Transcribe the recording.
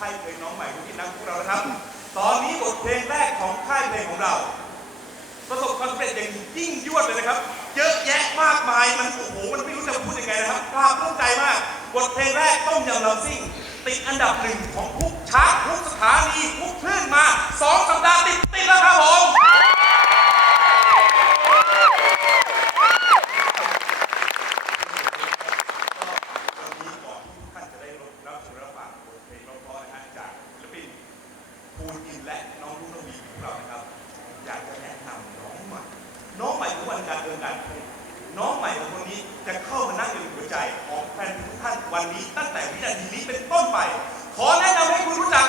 ค่ายเพลงน้องใหม่ที่นักพวกเรานะครับ ตอนนี้บทเพลงแรกของค่ายเพลงของเรา ประสบความสำเร็จอย่างยิ่งยวดเลยนะครับ เยอะแยะมากมายมันโอ้โหมันไม่รู้จะพูดยังไงนะครับภาพต้องใจมากบทเพลงแรกต้มยำลำซิ่งติดอันดับหนึ่งของทุกชาร์ตทุกสถานีทุกคลื่นมาสองสัปดาห์ติดติดแล้วครับผม วันนี้ก่อนที่ทุกท่านจะได้รับชมรับฟังบทเพลงเพราะๆนะฮะจากศิลปินภูอิน และน้องรุ่งระวีของเรานะครับ อยากจะแนะนำน้องใหม่ น้องใหม่ของวันการเดินการเพลงน้องใหม่ของคนนี้จะเข้ามานั่งอยู่ในหัวใจของแฟนทุกท่านวันนี้ ตั้งแต่วินาทีนี้เป็นต้นไป ขอแนะนำให้คุณรู้จัก